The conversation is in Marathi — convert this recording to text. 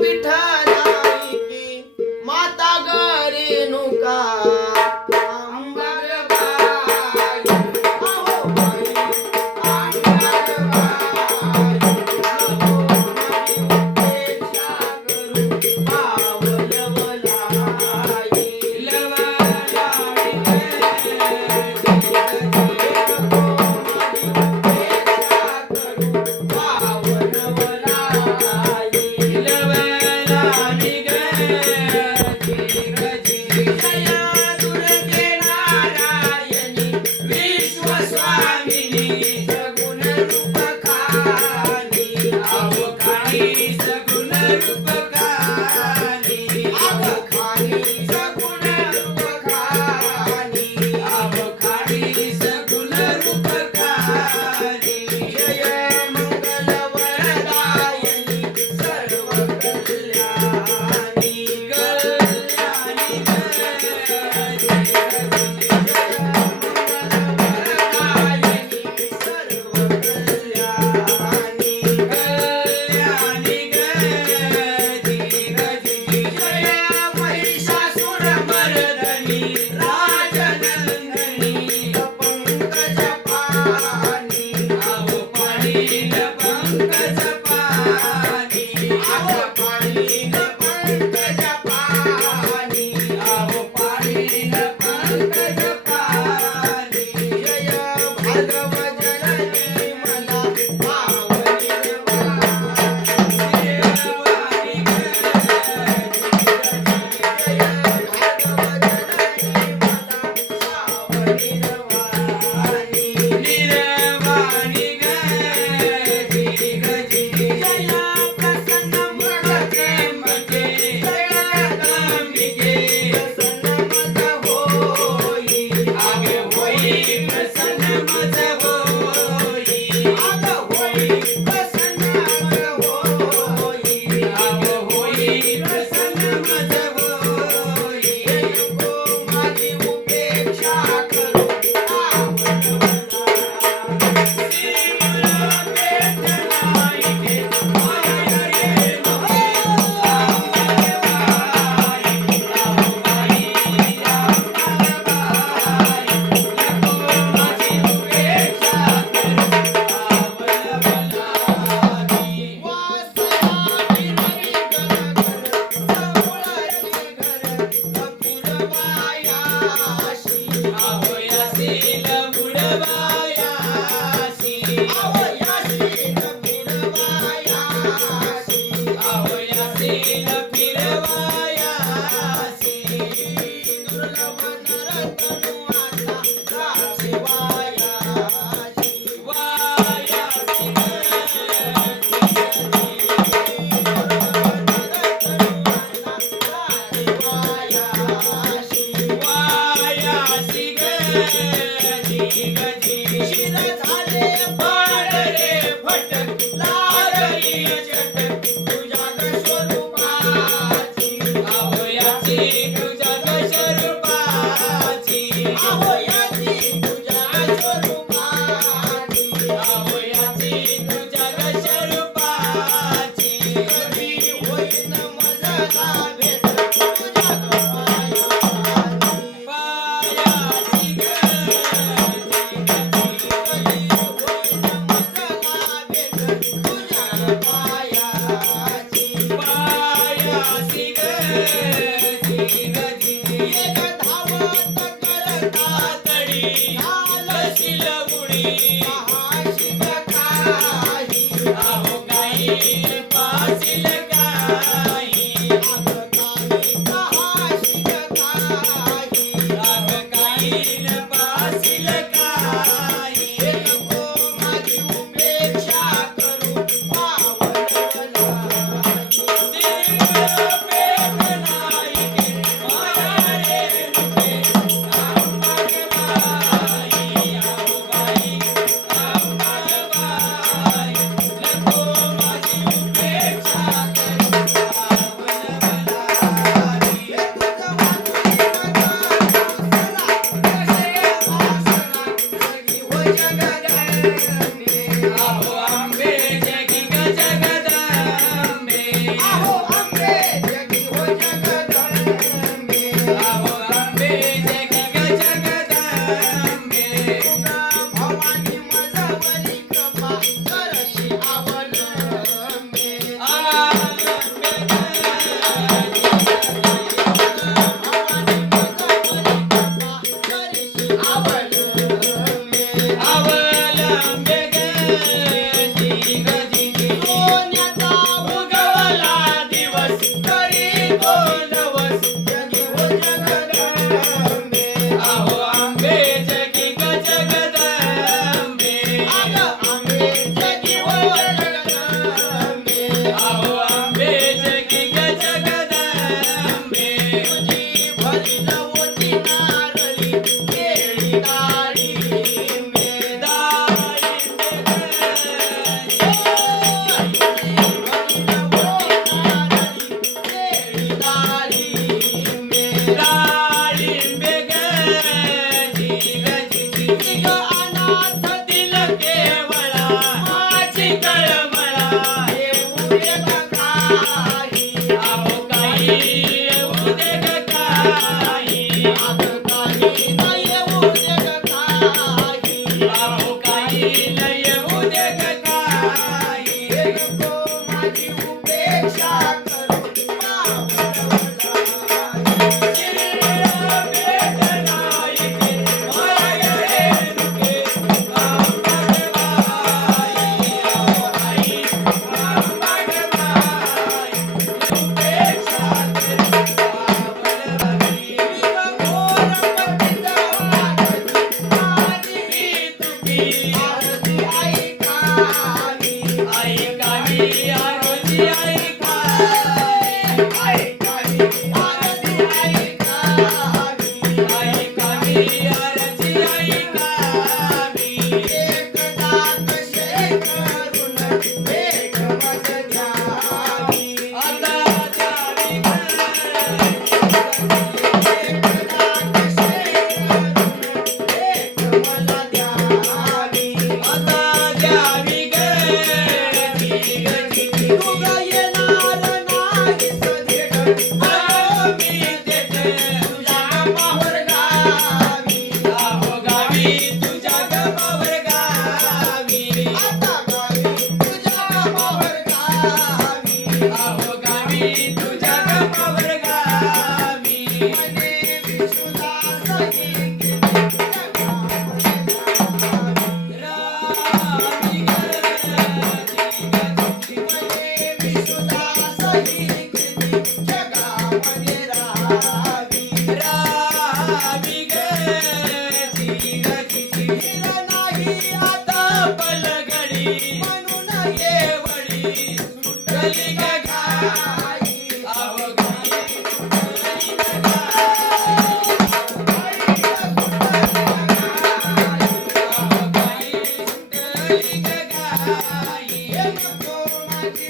विठ्ठलाईकी माता रेणुका दे ग काही. अहो काही येऊ दे ग काही. अगं काही न येऊ दे ग काही. अहो काही न येऊ दे ग काही. हे नको माझी उपेक्षा करू मावळवला. शिरीला भेट नाही के माया रेणुके आंबट बाई. अहो आई आंबट बाई उपेक्षा करू बावळवाई. घोर पतित वागती माझी तुकी आरती ऐकावी. ऐकावी आरती ऐकावी. ऐकावी आरती ऐकावी. ऐकावी आरती ऐकावी. एकदा कसे करून भेट मज द्यावी. आता द्यावी ग. एकदा कसे करून भेट मला द्यावी. आता द्यावी ग. जी ग जी. तू ग येणार नाहीस भेट. अहो मी देते तुझ्या मावर गावी. अहो गावी तुझ्या गमावर गावी. आता गावी तुझ्या मावर गावी. अहो गावी तुझ्या गमावर गावी. मने विश्वास ही जगामध्ये रामी ग. जी ग जी. मने विश्वास ही जगामध्ये राहावी. रामी ग. जी ग जी. हिर नाही आता पलगडी म्हणून येवडी सुटली ग घाई. आई. अहो घाई सुटली ग घाई. अहो घाई सुटली ग घाई. हे नको माझी